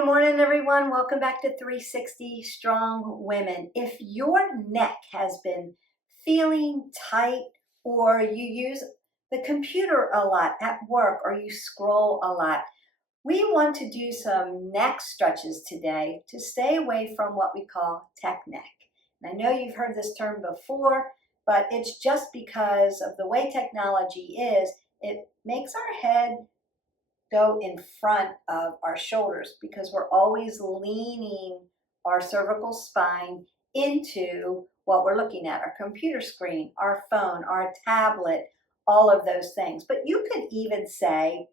Good morning, everyone. Welcome back to 360 Strong Women. If your neck has been feeling tight, or you use the computer a lot at work, or you scroll a lot, we want to do some neck stretches today to stay away from what we call tech neck. And I know you've heard this term before, but it's just because of the way technology is, it makes our head go in front of our shoulders because we're always leaning our cervical spine into what we're looking at, our computer screen, our phone, our tablet, all of those things. But you could even say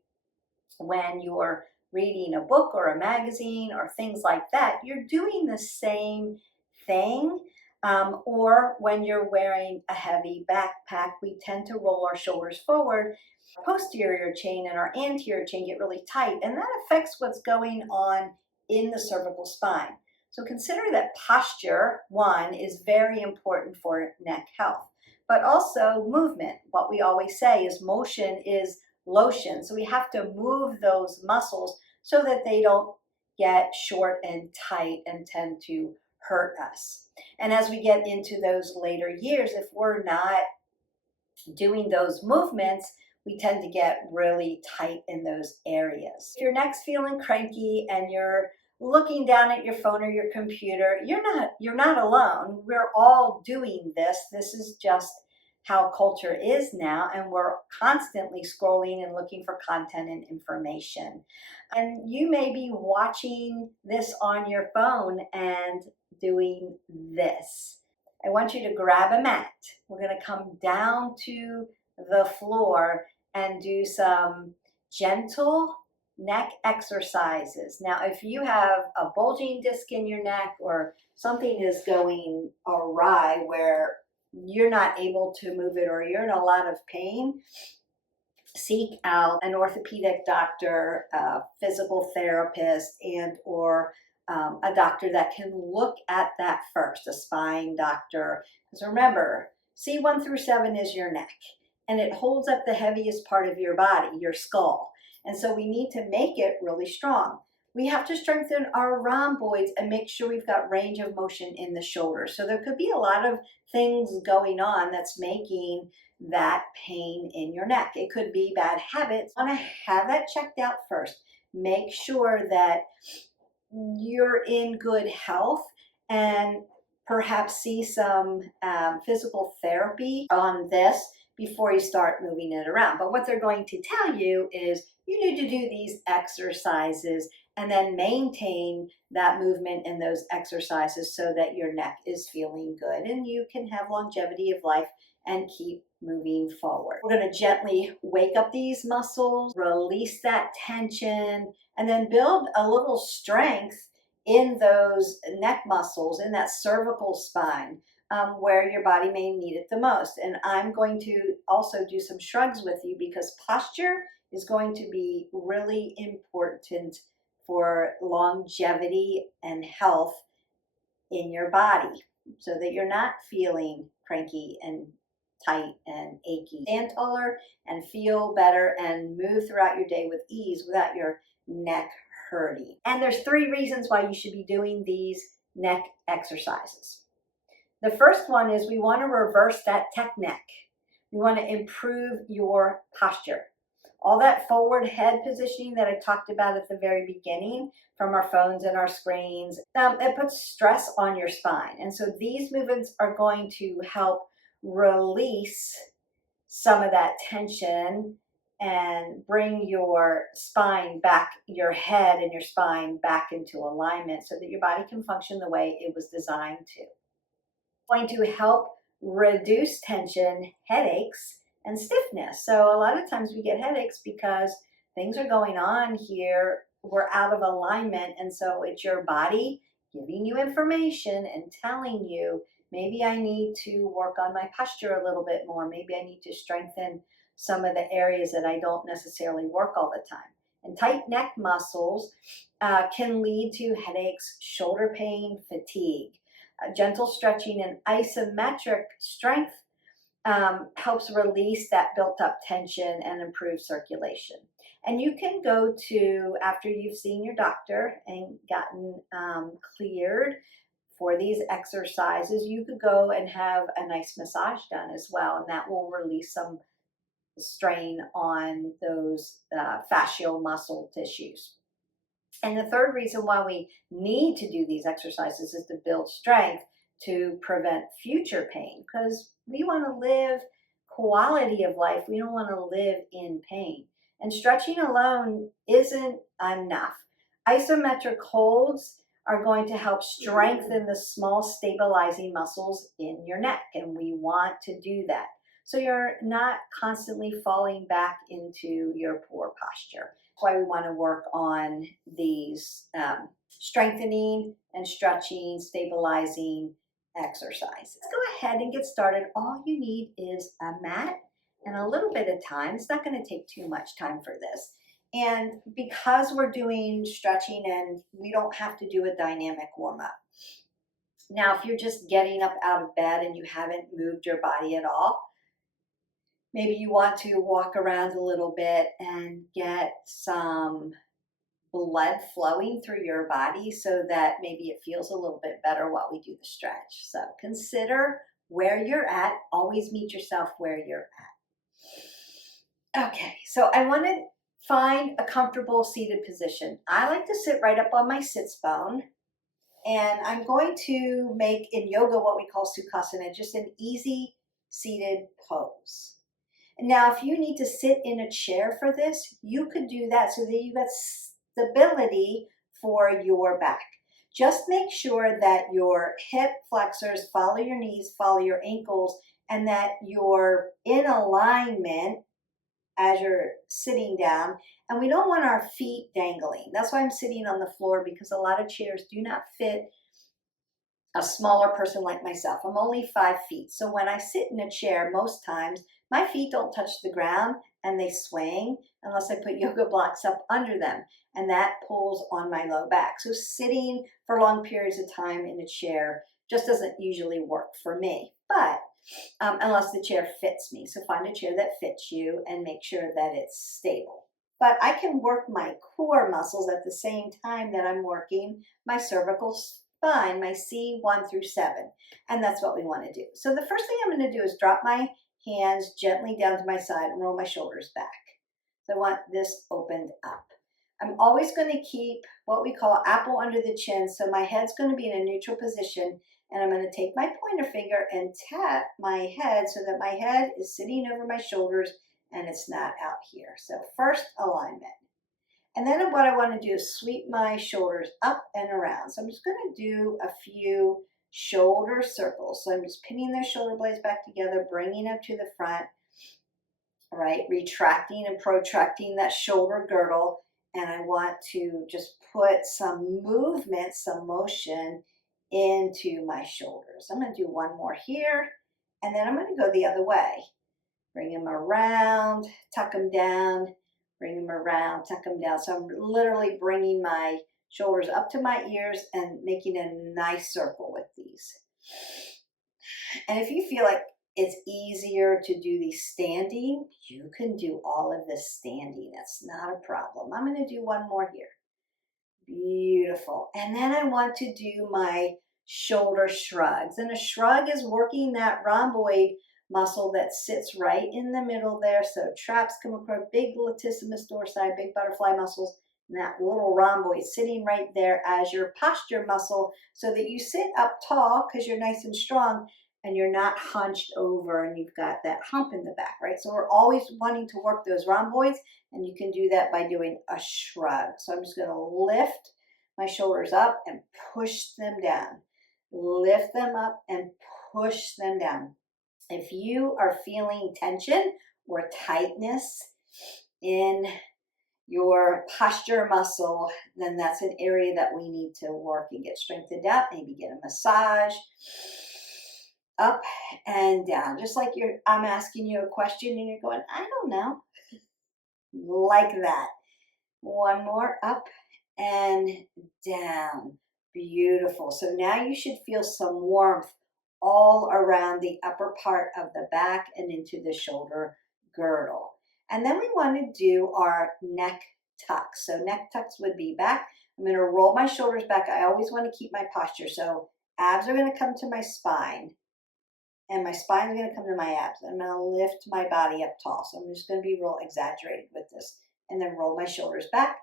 when you're reading a book or a magazine or things like that, you're doing the same thing. Or when you're wearing a heavy backpack, we tend to roll our shoulders forward. Our posterior chain and our anterior chain get really tight, and that affects what's going on in the cervical spine. So consider that posture, one, is very important for neck health, but also movement. What we always say is motion is lotion. So we have to move those muscles so that they don't get short and tight and tend to hurt us. And as we get into those later years, if we're not doing those movements, we tend to get really tight in those areas. If your neck's feeling cranky and you're looking down at your phone or your computer, you're not alone. We're all doing this. This is just how culture is now, and we're constantly scrolling and looking for content and information. And you may be watching this on your phone and doing this. I want you to grab a mat. We're going to come down to the floor and do some gentle neck exercises. Now, if you have a bulging disc in your neck or something is going awry where you're not able to move it or you're in a lot of pain, seek out an orthopedic doctor, a physical therapist, and or a doctor that can look at that first, a spine doctor. Because remember, C1 through 7 is your neck, and it holds up the heaviest part of your body, your skull. And so we need to make it really strong. We have to strengthen our rhomboids and make sure we've got range of motion in the shoulders. So there could be a lot of things going on that's making that pain in your neck. It could be bad habits. You want to have that checked out first. Make sure that you're in good health, and perhaps see some physical therapy on this before you start moving it around. But what they're going to tell you is you need to do these exercises and then maintain that movement in those exercises so that your neck is feeling good and you can have longevity of life and keep moving forward. We're going to gently wake up these muscles, release that tension, and then build a little strength in those neck muscles, in that cervical spine, where your body may need it the most. And I'm going to also do some shrugs with you because posture is going to be really important for longevity and health in your body so that you're not feeling cranky and tight and achy. Stand taller and feel better and move throughout your day with ease without your neck hurting. And there's 3 reasons why you should be doing these neck exercises. The first one is we want to reverse that tech neck. We want to improve your posture. All that forward head positioning that I talked about at the very beginning from our phones and our screens, it puts stress on your spine. And so these movements are going to help release some of that tension and bring your spine back, your head and your spine back into alignment so that your body can function the way it was designed to. It's going to help reduce tension, headaches, and stiffness. So a lot of times we get headaches because things are going on here, we're out of alignment, and so it's your body giving you information and telling you, maybe I need to work on my posture a little bit more. Maybe I need to strengthen some of the areas that I don't necessarily work all the time. And tight neck muscles can lead to headaches, shoulder pain, fatigue. Gentle stretching and isometric strength helps release that built up tension and improve circulation. And you can go to, after you've seen your doctor and gotten cleared for these exercises, you could go and have a nice massage done as well, and that will release some strain on those fascial muscle tissues. And the third reason why we need to do these exercises is to build strength to prevent future pain, because we want to live quality of life. We don't want to live in pain. And stretching alone isn't enough. Isometric holds are going to help strengthen the small stabilizing muscles in your neck, and we want to do that. So you're not constantly falling back into your poor posture. That's why we want to work on these strengthening and stretching, stabilizing exercises. Let's go ahead and get started. All you need is a mat and a little bit of time. It's not going to take too much time for this. And because we're doing stretching and we don't have to do a dynamic warm-up. Now, if you're just getting up out of bed and you haven't moved your body at all, maybe you want to walk around a little bit and get some blood flowing through your body so that maybe it feels a little bit better while we do the stretch. So consider where you're at. Always meet yourself where you're at. Okay, so I want to find a comfortable seated position. I like to sit right up on my sits bone, and I'm going to make in yoga what we call sukhasana, just an easy seated pose. Now, if you need to sit in a chair for this, you could do that so that you got stability for your back. Just make sure that your hip flexors follow your knees, follow your ankles, and that you're in alignment as you're sitting down. And we don't want our feet dangling. That's why I'm sitting on the floor, because a lot of chairs do not fit a smaller person like myself. I'm only 5 feet. So when I sit in a chair, most times my feet don't touch the ground and they swing unless I put yoga blocks up under them. And that pulls on my low back. So sitting for long periods of time in a chair just doesn't usually work for me. But unless the chair fits me. So find a chair that fits you and make sure that it's stable. But I can work my core muscles at the same time that I'm working my cervical spine, my C1 through 7. And that's what we want to do. So the first thing I'm going to do is drop my hands gently down to my side and roll my shoulders back. So I want this opened up. I'm always going to keep what we call apple under the chin. So my head's going to be in a neutral position. And I'm going to take my pointer finger and tap my head so that my head is sitting over my shoulders and it's not out here. So first, alignment. And then what I want to do is sweep my shoulders up and around. So I'm just going to do a few shoulder circles. So I'm just pinning those shoulder blades back together, bringing them to the front, right? Retracting and protracting that shoulder girdle. And I want to just put some movement, some motion into my shoulders. I'm going to do one more here, and then I'm going to go the other way. Bring them around, tuck them down, bring them around, tuck them down. So I'm literally bringing my shoulders up to my ears and making a nice circle with these. And if you feel like it's easier to do these standing, you can do all of this standing. That's not a problem. I'm going to do one more here. Beautiful. And then I want to do my shoulder shrugs. And a shrug is working that rhomboid muscle that sits right in the middle there. So traps come across, big latissimus dorsi, big butterfly muscles, and that little rhomboid sitting right there as your posture muscle so that you sit up tall because you're nice and strong and you're not hunched over and you've got that hump in the back, right? So we're always wanting to work those rhomboids, and you can do that by doing a shrug. So I'm just going to lift my shoulders up and push them down. Lift them up and push them down. If you are feeling tension or tightness in your posture muscle, then that's an area that we need to work and get strengthened out. Maybe get a massage. Up and down, just like I'm asking you a question and you're going, I don't know, like that. One more, up and down. Beautiful. So now you should feel some warmth all around the upper part of the back and into the shoulder girdle. And then we want to do our neck tucks. So neck tucks would be back. I'm going to roll my shoulders back. I always want to keep my posture. So abs are going to come to my spine, and my spine is going to come to my abs. I'm going to lift my body up tall. So I'm just going to be real exaggerated with this. And then roll my shoulders back.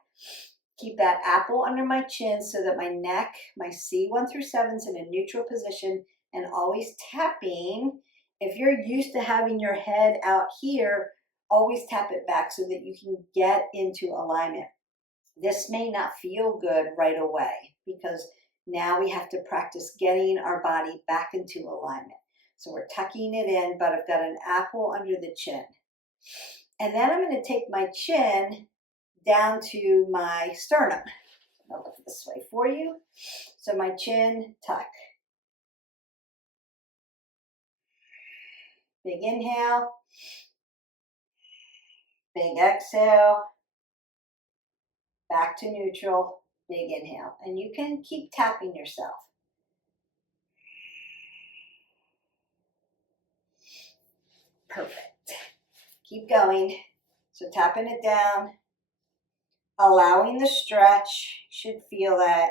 Keep that apple under my chin so that my neck, my C1 through 7 is in a neutral position, and always tapping. If you're used to having your head out here, always tap it back so that you can get into alignment. This may not feel good right away because now we have to practice getting our body back into alignment. So we're tucking it in, but I've got an apple under the chin. And then I'm going to take my chin down to my sternum. I'll look this way for you. So my chin tuck. Big inhale. Big exhale. Back to neutral. Big inhale. And you can keep tapping yourself. Perfect. Keep going. So tapping it down. Allowing the stretch. You should feel that.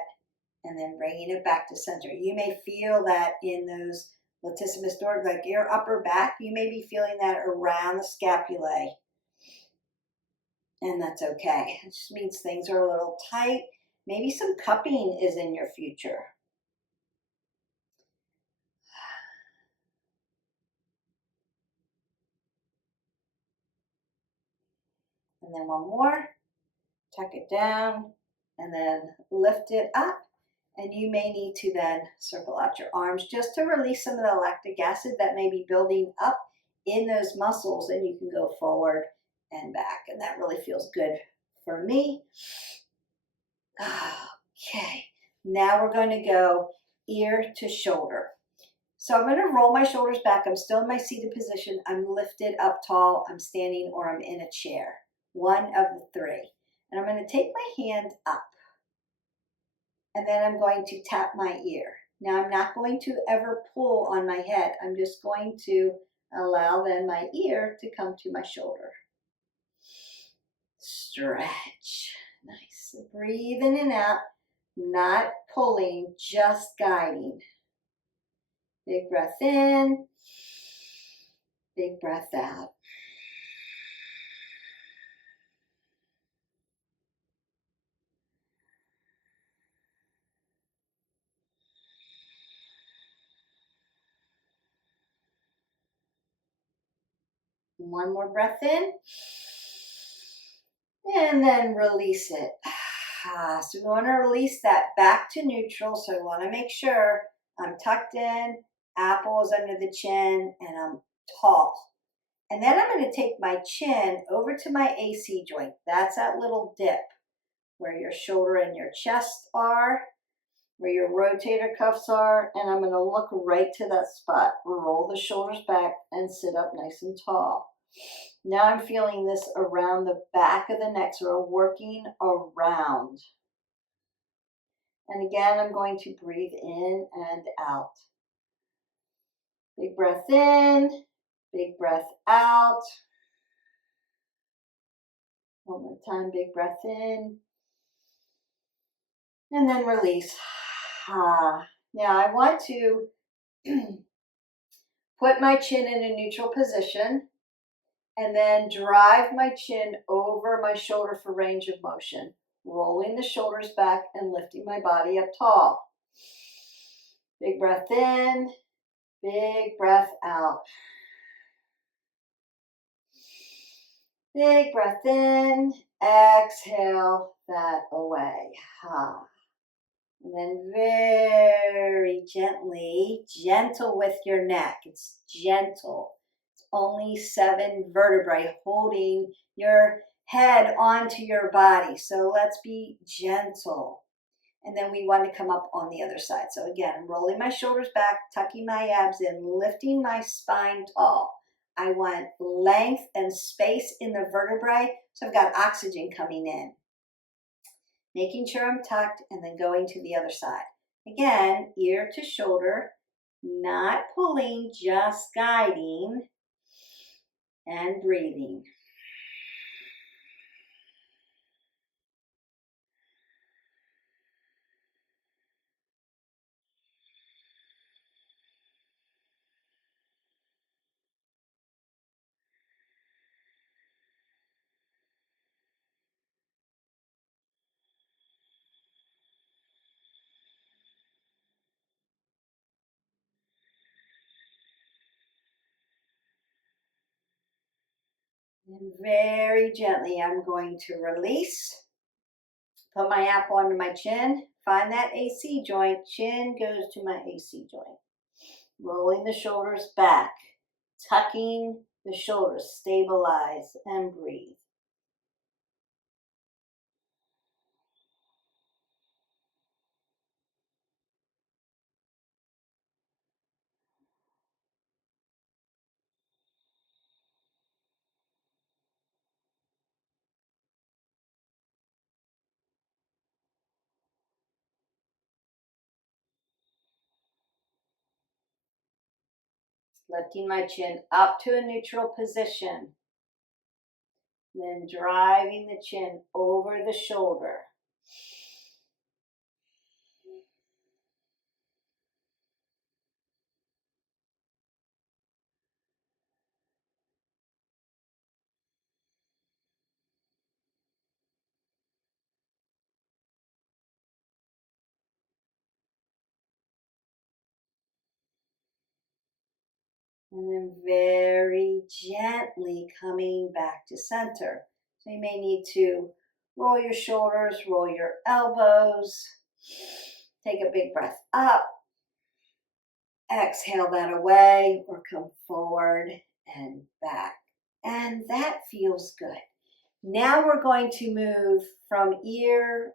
And then bringing it back to center. You may feel that in those latissimus dorsi, like your upper back. You may be feeling that around the scapulae. And that's okay. It just means things are a little tight. Maybe some cupping is in your future. And then one more. Tuck it down and then lift it up. And you may need to then circle out your arms just to release some of the lactic acid that may be building up in those muscles, and you can go forward and back. And that really feels good for me. Okay, now we're going to go ear to shoulder. So I'm going to roll my shoulders back. I'm still in my seated position. I'm lifted up tall. I'm standing or I'm in a chair. One of the three. And I'm going to take my hand up. And then I'm going to tap my ear. Now I'm not going to ever pull on my head. I'm just going to allow then my ear to come to my shoulder. Stretch. Nice. Breathe in and out. Not pulling, just guiding. Big breath in. Big breath out. One more breath in. And then release it. So we want to release that back to neutral. So we want to make sure I'm tucked in, apple is under the chin, and I'm tall. And then I'm going to take my chin over to my AC joint. That's that little dip where your shoulder and your chest are, where your rotator cuffs are. And I'm going to look right to that spot. Roll the shoulders back and sit up nice and tall. Now I'm feeling this around the back of the neck, so we're working around. And again, I'm going to breathe in and out. Big breath in, big breath out. One more time, big breath in. And then release. Now I want to put my chin in a neutral position. And then drive my chin over my shoulder for range of motion, rolling the shoulders back and lifting my body up tall. Big breath in, big breath out. Big breath in, exhale that away. And then very gently, gentle with your neck. It's gentle. Only 7 vertebrae holding your head onto your body. So let's be gentle. And then we want to come up on the other side. So again, I'm rolling my shoulders back, tucking my abs in, lifting my spine tall. I want length and space in the vertebrae. So I've got oxygen coming in. Making sure I'm tucked and then going to the other side. Again, ear to shoulder. Not pulling, just guiding and breathing. And very gently, I'm going to release. Put my apple under my chin. Find that AC joint. Chin goes to my AC joint. Rolling the shoulders back. Tucking the shoulders. Stabilize and breathe. Lifting my chin up to a neutral position. Then driving the chin over the shoulder. And then very gently coming back to center. So you may need to roll your shoulders, roll your elbows. Take a big breath up. Exhale that away or come forward and back. And that feels good. Now we're going to move from ear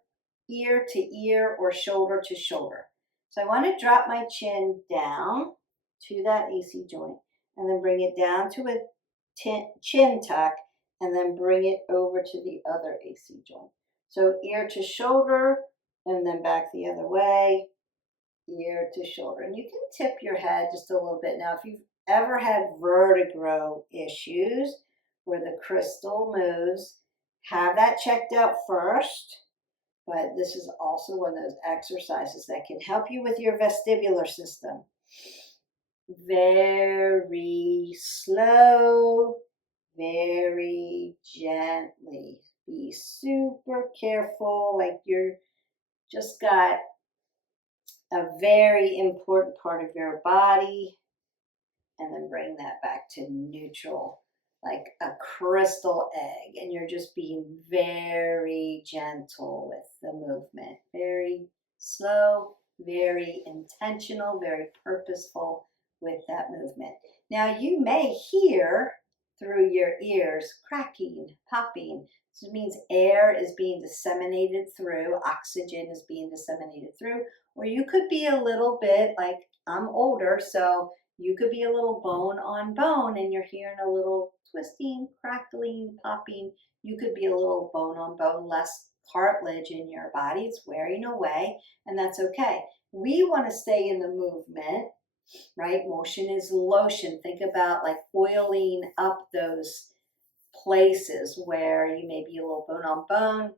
to ear or shoulder to shoulder. So I want to drop my chin down to that AC joint and then bring it down to a chin tuck and then bring it over to the other AC joint. So ear to shoulder and then back the other way, ear to shoulder. And you can tip your head just a little bit. Now, if you've ever had vertigo issues where the crystal moves, have that checked out first. But this is also one of those exercises that can help you with your vestibular system. Very slow, very gently. Be super careful, like you're just got a very important part of your body, and then bring that back to neutral, like a crystal egg. And you're just being very gentle with the movement, very slow, very intentional, very purposeful with that movement. Now you may hear through your ears cracking, popping. This means air is being disseminated through, oxygen is being disseminated through, or you could be a little bit like, I'm older, so you could be a little bone on bone and you're hearing a little twisting, crackling, popping. You could be a little bone on bone, less cartilage in your body. It's wearing away, and that's okay. We want to stay in the movement, right? Motion is lotion. Think about like oiling up those places where you may be a little bone on bone.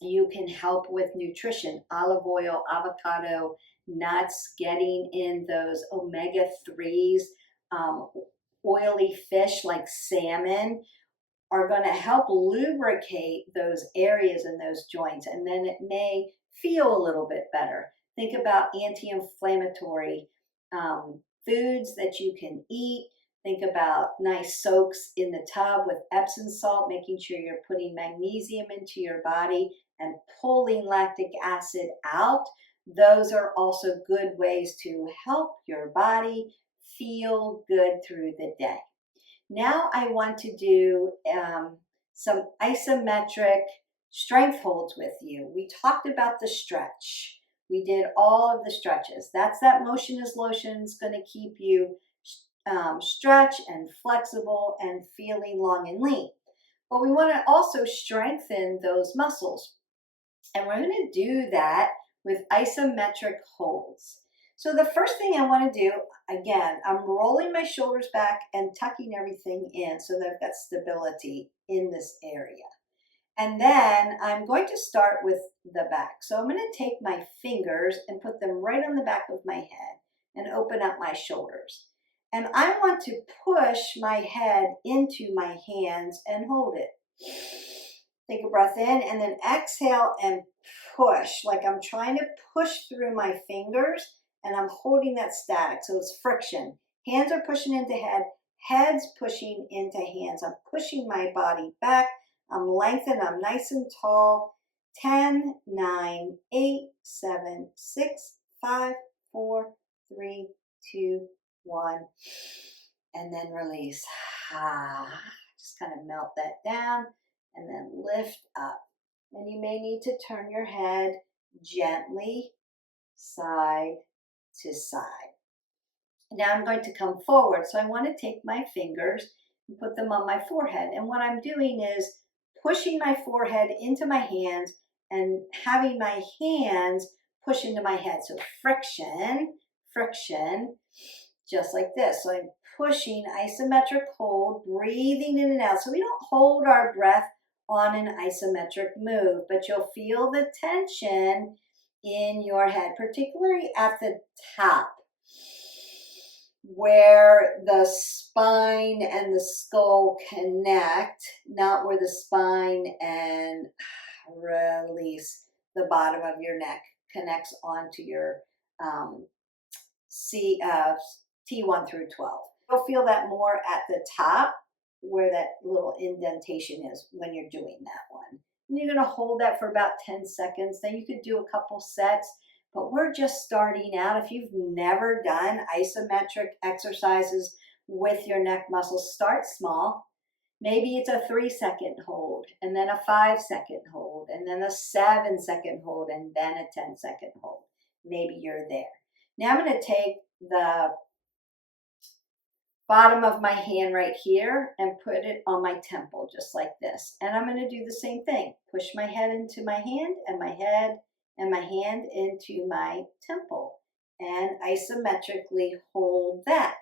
You can help with nutrition, olive oil, avocado, nuts, getting in those omega-3s, oily fish like salmon are going to help lubricate those areas and those joints, and then it may feel a little bit better. Think about anti-inflammatory foods that you can eat. Think about nice soaks in the tub with Epsom salt, making sure you're putting magnesium into your body and pulling lactic acid out. Those are also good ways to help your body feel good through the day. Now I want to do some isometric strength holds with you. We talked about the stretch. We did all of the stretches. That's that motion is lotion. It's going to keep you stretch and flexible and feeling long and lean. But we want to also strengthen those muscles. And we're going to do that with isometric holds. So the first thing I want to do, again, I'm rolling my shoulders back and tucking everything in so that I've got stability in this area. And then I'm going to start with the back. So I'm going to take my fingers and put them right on the back of my head and open up my shoulders. And I want to push my head into my hands and hold it. Take a breath in and then exhale and push, like I'm trying to push through my fingers and I'm holding that static. So it's friction. Hands are pushing into head, head's pushing into hands. I'm pushing my body back. I'm lengthened, I'm nice and tall. 10, 9, 8, 7, 6, 5, 4, 3, 2, 1. And then release. Just kind of melt that down and then lift up. And you may need to turn your head gently side to side. Now I'm going to come forward. So I want to take my fingers and put them on my forehead. And what I'm doing is pushing my forehead into my hands and having my hands push into my head. So friction, friction, just like this. So I'm pushing, isometric hold, breathing in and out. So we don't hold our breath on an isometric move, but you'll feel the tension in your head, particularly at the top, where the spine and the skull connect, not where the spine and release the bottom of your neck connects onto your T1 through 12. You'll feel that more at the top where that little indentation is when you're doing that one. And you're going to hold that for about 10 seconds. Then you could do a couple sets, but we're just starting out. If you've never done isometric exercises with your neck muscles, start small. Maybe it's a 3-second hold, and then a 5-second hold, and then a 7-second hold, and then a 10-second hold. Maybe you're there. Now I'm going to take the bottom of my hand right here and put it on my temple, just like this. And I'm going to do the same thing. Push my head into my hand and my head and my hand into my temple. And isometrically hold that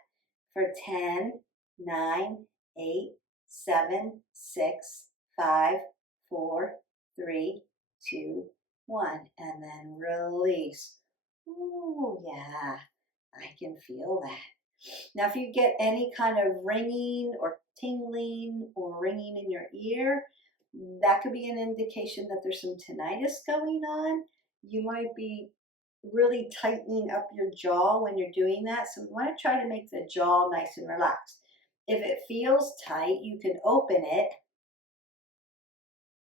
for 10, 9, 8, 7, 6, 5, 4, 3, 2, 1. And then release. Ooh, yeah, I can feel that. Now, if you get any kind of ringing or tingling or ringing in your ear, that could be an indication that there's some tinnitus going on. You might be really tightening up your jaw when you're doing that. So we want to try to make the jaw nice and relaxed. If it feels tight, you can open it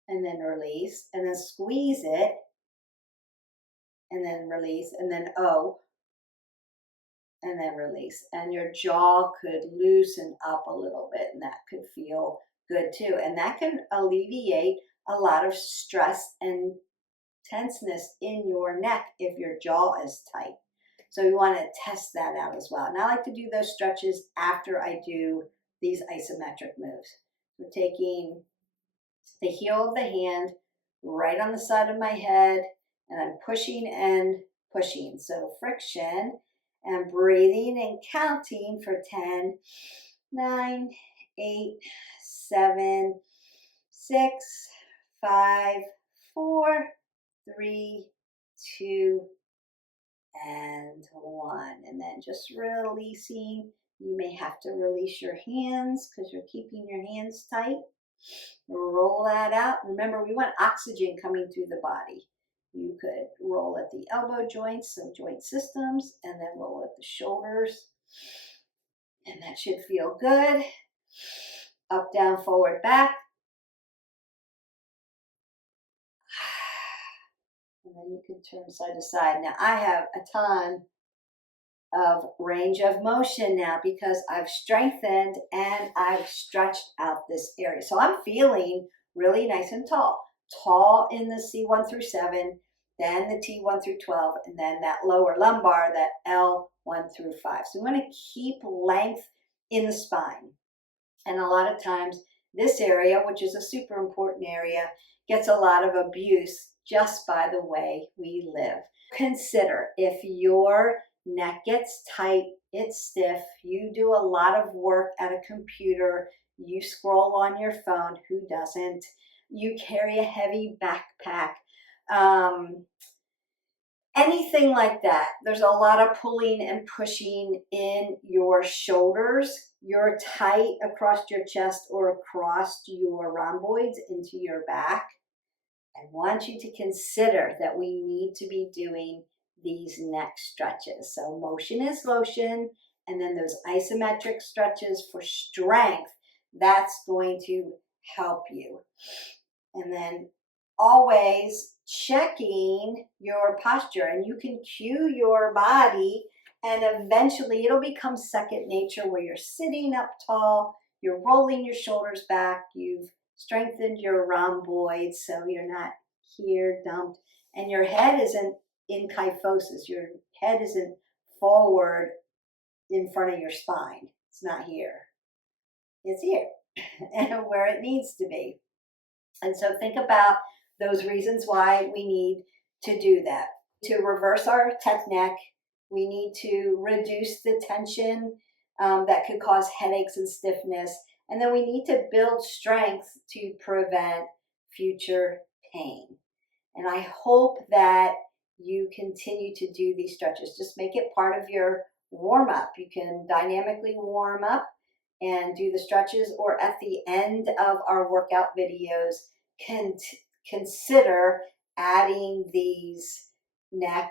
and then release, and then squeeze it and then release, and then and then release. And your jaw could loosen up a little bit, and that could feel good too. And that can alleviate a lot of stress and tenseness in your neck if your jaw is tight. So you want to test that out as well. And I like to do those stretches after I do these isometric moves. We're taking the heel of the hand right on the side of my head, and I'm pushing and pushing. So friction and breathing and counting for 10, 9, 8, 7, 6, 5, 4, 3, 2, and 1. And then just releasing. You may have to release your hands because you're keeping your hands tight. Roll that out. Remember, we want oxygen coming through the body. You could roll at the elbow joints, so joint systems, and then roll at the shoulders. And that should feel good. Up, down, forward, back. And then you can turn side to side. Now, I have a ton of range of motion now because I've strengthened and I've stretched out this area. So I'm feeling really nice and tall. Tall in the C1 through 7, then the T1 through 12, and then that lower lumbar, that L1 through 5. So we want to keep length in the spine. And a lot of times this area, which is a super important area, gets a lot of abuse just by the way we live. Consider if your neck gets tight, it's stiff, you do a lot of work at a computer, you scroll on your phone, who doesn't? You carry a heavy backpack, anything like that. There's a lot of pulling and pushing in your shoulders. You're tight across your chest or across your rhomboids into your back. I want you to consider that we need to be doing these neck stretches. So motion is lotion, and then those isometric stretches for strength, that's going to help you. And then always checking your posture, and you can cue your body, and eventually it'll become second nature where you're sitting up tall, you're rolling your shoulders back, you've strengthened your rhomboids so you're not here dumped, and your head isn't in kyphosis, your head isn't forward in front of your spine. It's not here, it's here and where it needs to be. And so think about those reasons why we need to do that. To reverse our tech neck, we need to reduce the tension that could cause headaches and stiffness. And then we need to build strength to prevent future pain. And I hope that you continue to do these stretches. Just make it part of your warm up. You can dynamically warm up and do the stretches, or at the end of our workout videos, consider adding these neck,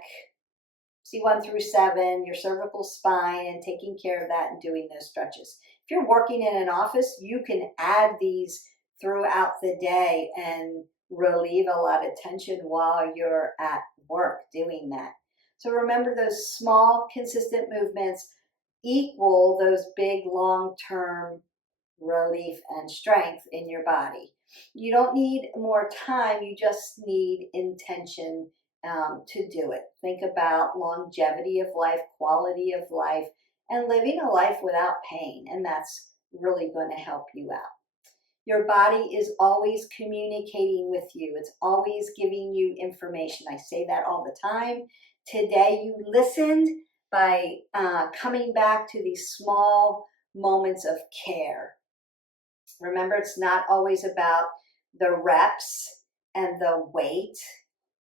C1 through 7, your cervical spine, and taking care of that and doing those stretches. If you're working in an office, you can add these throughout the day and relieve a lot of tension while you're at work doing that. So remember, those small, consistent movements equal those big, long-term relief and strength in your body. You don't need more time, you just need intention to do it. Think about longevity of life, quality of life, and living a life without pain, and that's really going to help you out. Your body is always communicating with you. It's always giving you information. I say that all the time. Today you listened by coming back to these small moments of care. Remember, it's not always about the reps and the weight.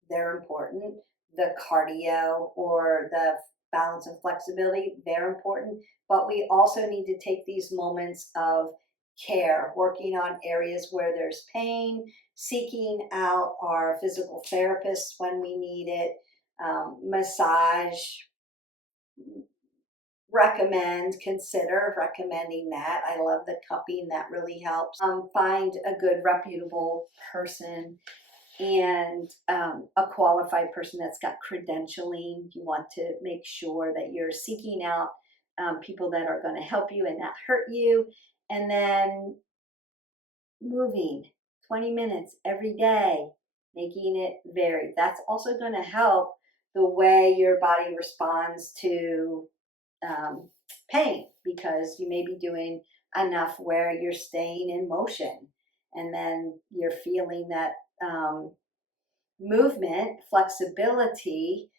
They're important. The cardio or the balance and flexibility, they're important. But we also need to take these moments of care, working on areas where there's pain, seeking out our physical therapists when we need it, massage, consider recommending that. I love the cupping, that really helps. Find a good reputable person and a qualified person that's got credentialing. You want to make sure that you're seeking out people that are going to help you and not hurt you. And then moving 20 minutes every day, making it varied. That's also going to help the way your body responds to pain, because you may be doing enough where you're staying in motion, and then you're feeling that movement, flexibility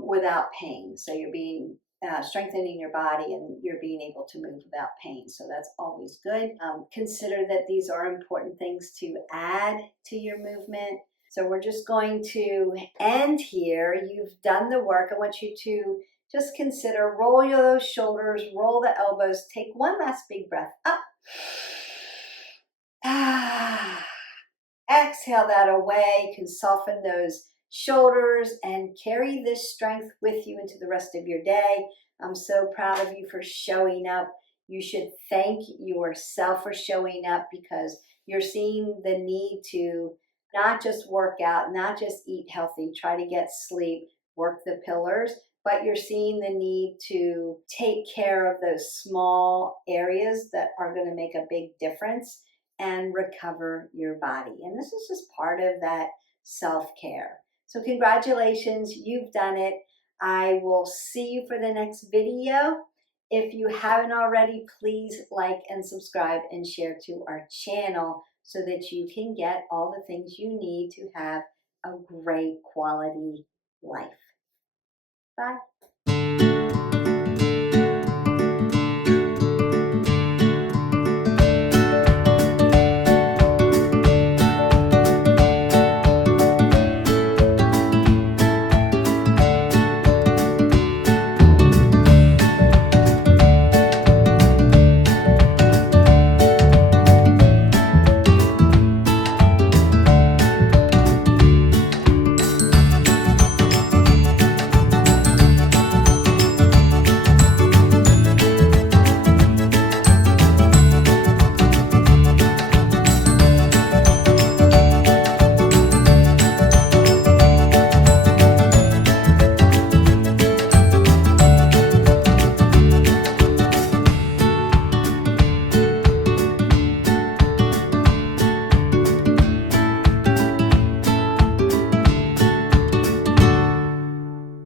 without pain. So you're being strengthening your body and you're being able to move without pain. So that's always good. Consider that these are important things to add to your movement. So we're just going to end here. You've done the work. I want you to just consider, roll those shoulders, roll the elbows, take one last big breath up. Exhale that away. You can soften those shoulders and carry this strength with you into the rest of your day. I'm so proud of you for showing up. You should thank yourself for showing up, because you're seeing the need to not just work out, not just eat healthy, try to get sleep, work the pillars, but you're seeing the need to take care of those small areas that are going to make a big difference and recover your body. And this is just part of that self-care. So congratulations, you've done it. I will see you for the next video. If you haven't already, please like and subscribe and share to our channel so that you can get all the things you need to have a great quality life. Bye.